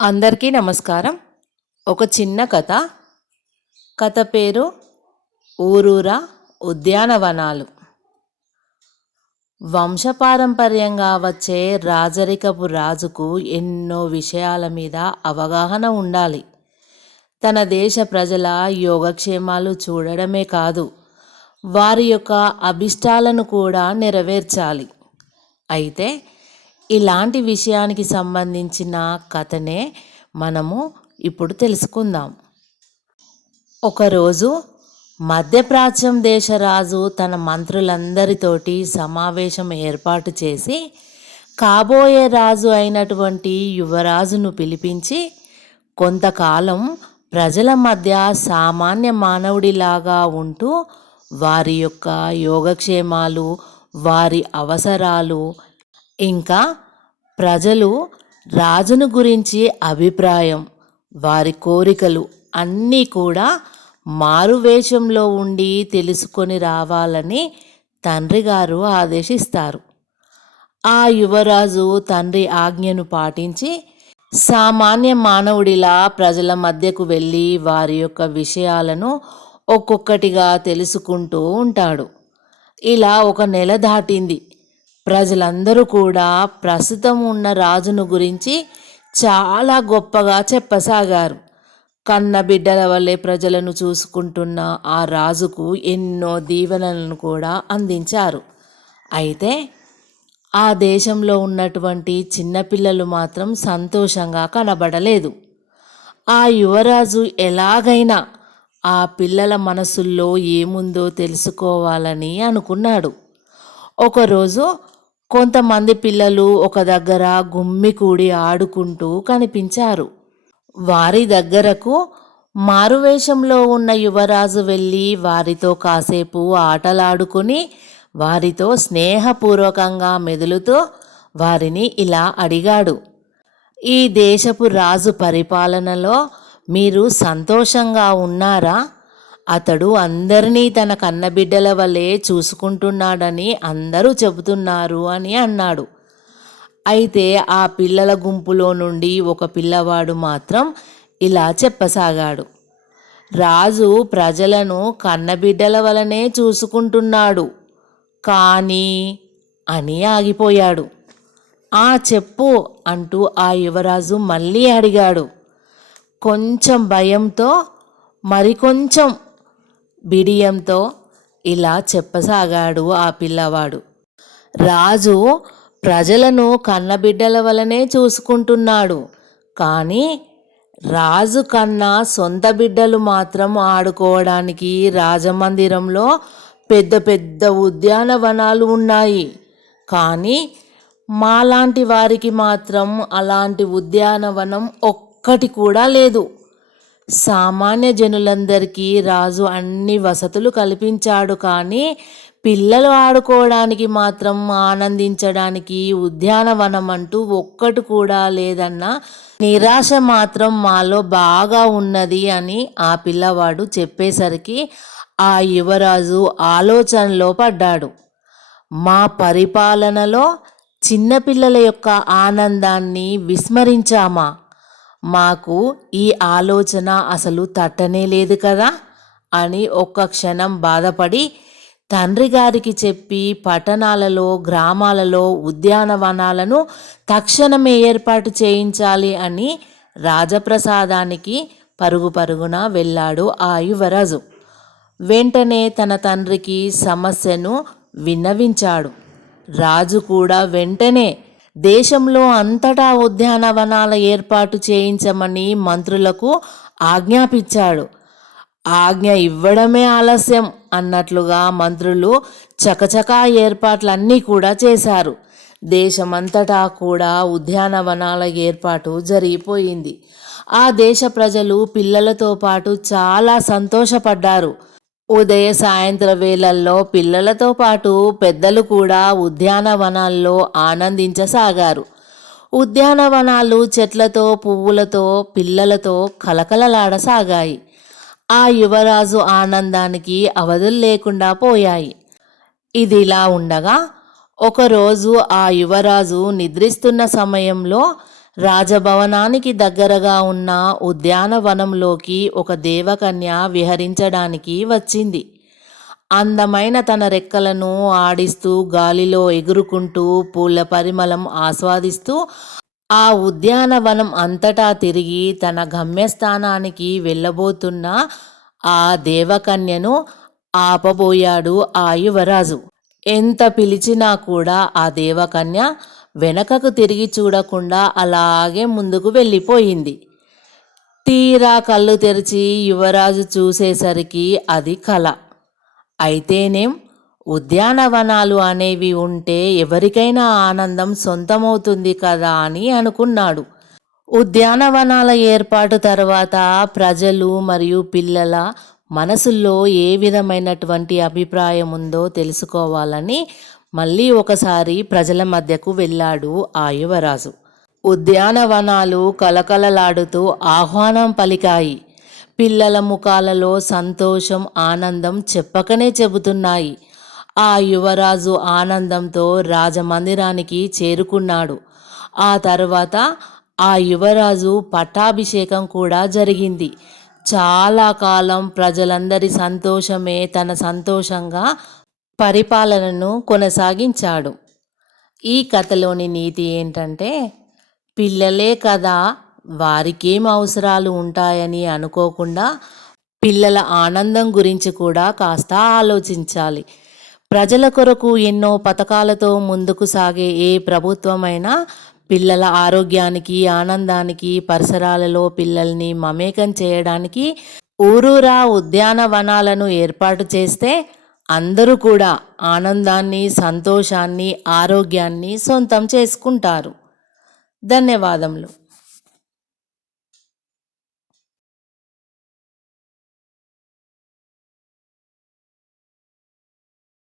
అందరికీ నమస్కారం. ఒక చిన్న కథ. కథ పేరు ఊరూరా ఉద్యానవనాలు. వంశపారంపర్యంగా వచ్చే రాజరికపు రాజుకు ఎన్నో విషయాల మీద అవగాహన ఉండాలి. తన దేశ ప్రజల యోగక్షేమాలు చూడడమే కాదు వారి యొక్క అభిష్టాలను కూడా నెరవేర్చాలి. అయితే ఇలాంటి విషయానికి సంబంధించిన కథనే మనము ఇప్పుడు తెలుసుకుందాం. ఒకరోజు మధ్యప్రాచ్యం దేశ రాజు తన మంత్రులందరితోటి సమావేశం ఏర్పాటు చేసి కాబోయే రాజు అయినటువంటి యువరాజును పిలిపించి కొంతకాలం ప్రజల మధ్య సామాన్య మానవుడిలాగా ఉంటూ వారి యొక్క యోగక్షేమాలు వారి అవసరాలు ఇంకా ప్రజలు రాజును గురించి అభిప్రాయం వారి కోరికలు అన్నీ కూడా మారువేషంలో ఉండి తెలుసుకొని రావాలని తండ్రి గారు ఆదేశిస్తారు. ఆ యువరాజు తండ్రి ఆజ్ఞను పాటించి సామాన్య మానవుడిలా ప్రజల మధ్యకు వెళ్ళి వారి యొక్క విషయాలను ఒక్కొక్కటిగా తెలుసుకుంటూ ఉంటాడు. ఇలా ఒక నెల దాటింది. ప్రజలందరూ కూడా ప్రస్తుతం ఉన్న రాజును గురించి చాలా గొప్పగా చెప్పసాగారు. కన్న బిడ్డల వల్లే ప్రజలను చూసుకుంటున్న ఆ రాజుకు ఎన్నో దీవెనలను కూడా అందించారు. అయితే ఆ దేశంలో ఉన్నటువంటి చిన్నపిల్లలు మాత్రం సంతోషంగా కనబడలేదు. ఆ యువరాజు ఎలాగైనా ఆ పిల్లల మనసుల్లో ఏముందో తెలుసుకోవాలని అనుకున్నాడు. ఒకరోజు కొంతమంది పిల్లలు ఒక దగ్గర గుమ్మికూడి ఆడుకుంటూ కనిపించారు. వారి దగ్గరకు మారువేషంలో ఉన్న యువరాజు వెళ్ళి వారితో కాసేపు ఆటలాడుకుని వారితో స్నేహపూర్వకంగా మెదులుతూ వారిని ఇలా అడిగాడు. ఈ దేశపు రాజు పరిపాలనలో మీరు సంతోషంగా ఉన్నారా? అతడు అందరినీ తన కన్నబిడ్డల వలె చూసుకుంటున్నాడని అందరూ చెబుతున్నారు అని అన్నాడు. అయితే ఆ పిల్లల గుంపులో నుండి ఒక పిల్లవాడు మాత్రం ఇలా చెప్పసాగాడు. రాజు ప్రజలను కన్నబిడ్డల వలనే చూసుకుంటున్నాడు. కానీ అని ఆగిపోయాడు. ఆ చెప్పు అంటూ ఆ యువరాజు మళ్ళీ అడిగాడు. కొంచెం భయంతో మరికొంచెం బిడియంతో ఇలా చెప్పసాగాడు ఆ పిల్లవాడు. రాజు ప్రజలను కన్నబిడ్డల వలనే చూసుకుంటున్నాడు. కానీ రాజు కన్నా సొంత బిడ్డలు మాత్రం ఆడుకోవడానికి రాజమందిరంలో పెద్ద పెద్ద ఉద్యానవనాలు ఉన్నాయి. కానీ మాలాంటి వారికి మాత్రం అలాంటి ఉద్యానవనం ఒక్కటి కూడా లేదు. సామాన్య జనులందరికీ రాజు అన్ని వసతులు కల్పించాడు కానీ పిల్లలు ఆడుకోవడానికి మాత్రం ఆనందించడానికి ఉద్యానవనం అంటూ ఒక్కటి కూడా లేదన్న నిరాశ మాత్రం మాలో బాగా ఉన్నది అని ఆ పిల్లవాడు చెప్పేసరికి ఆ యువరాజు ఆలోచనలో పడ్డాడు. మా పరిపాలనలో చిన్నపిల్లల యొక్క ఆనందాన్ని విస్మరించామా? మాకు ఈ ఆలోచన అసలు తట్టనే లేదు కదా అని ఒక్క క్షణం బాధపడి తండ్రి గారికి చెప్పి పట్టణాలలో గ్రామాలలో ఉద్యానవనాలను తక్షణమే ఏర్పాటు చేయించాలి అని రాజప్రసాదానికి పరుగు పరుగున వెళ్ళాడు ఆ యువరాజు. వెంటనే తన తండ్రికి సమస్యను విన్నవించాడు. రాజు కూడా వెంటనే దేశంలో అంతటా ఉద్యానవనాల ఏర్పాటు చేయించమని మంత్రులకు ఆజ్ఞాపించాడు. ఆజ్ఞ ఇవ్వడమే ఆలస్యం అన్నట్లుగా మంత్రులు చకచకా ఏర్పాట్లన్నీ కూడా చేశారు. దేశమంతటా కూడా ఉద్యానవనాల ఏర్పాటు జరిగిపోయింది. ఆ దేశ ప్రజలు పిల్లలతో పాటు చాలా సంతోషపడ్డారు. ఉదయ సాయంత్ర వేళల్లో పిల్లలతో పాటు పెద్దలు కూడా ఉద్యానవనాల్లో ఆనందించసాగారు. ఉద్యానవనాలు చెట్లతో పువ్వులతో పిల్లలతో కలకలలాడసాగాయి. ఆ యువరాజు ఆనందానికి అవధులు లేకుండా పోయాయి. ఇదిలా ఉండగా ఒకరోజు ఆ యువరాజు నిద్రిస్తున్న సమయంలో రాజభవనానికి దగ్గరగా ఉన్న ఉద్యానవనంలోకి ఒక దేవకన్య విహరించడానికి వచ్చింది. అందమైన తన రెక్కలను ఆడిస్తూ గాలిలో ఎగురుకుంటూ పూల పరిమళం ఆస్వాదిస్తూ ఆ ఉద్యానవనం అంతటా తిరిగి తన గమ్యస్థానానికి వెళ్ళబోతున్న ఆ దేవకన్యను ఆపబోయాడు ఆ యువరాజు. ఎంత పిలిచినా కూడా ఆ దేవకన్య వెనకకు తిరిగి చూడకుండా అలాగే ముందుకు వెళ్ళిపోయింది. తీరా కళ్ళు తెరిచి యువరాజు చూసేసరికి అది కళ అయితేనేం? ఉద్యానవనాలు అనేవి ఉంటే ఎవరికైనా ఆనందం సొంతమవుతుంది కదా అని అనుకున్నాడు. ఉద్యానవనాల ఏర్పాటు తర్వాత ప్రజలు మరియు పిల్లల మనసుల్లో ఏ విధమైనటువంటి అభిప్రాయం ఉందో తెలుసుకోవాలని మళ్ళీ ఒకసారి ప్రజల మధ్యకు వెళ్ళాడు ఆ యువరాజు. ఉద్యానవనాలు కలకలలాడుతూ ఆహ్వానం పలికాయి. పిల్లల ముఖాలలో సంతోషం ఆనందం చెప్పకనే చెబుతున్నాయి. ఆ యువరాజు ఆనందంతో రాజమందిరానికి చేరుకున్నాడు. ఆ తర్వాత ఆ యువరాజు పట్టాభిషేకం కూడా జరిగింది. చాలా కాలం ప్రజలందరి సంతోషమే తన సంతోషంగా పరిపాలనను కొనసాగించాడు. ఈ కథలోని నీతి ఏంటంటే పిల్లలే కదా వారికేం అవసరాలు ఉంటాయని అనుకోకుండా పిల్లల ఆనందం గురించి కూడా కాస్త ఆలోచించాలి. ప్రజల కొరకు ఎన్నో పథకాలతో ముందుకు సాగే ఏ ప్రభుత్వమైనా పిల్లల ఆరోగ్యానికి ఆనందానికి పరిసరాలలో పిల్లల్ని మమేకం చేయడానికి ఊరూరా ఉద్యానవనాలను ఏర్పాటు చేస్తే అందరూ కూడా ఆనందాన్ని సంతోషాన్ని ఆరోగ్యాన్ని సొంతం చేసుకుంటారు. ధన్యవాదములు.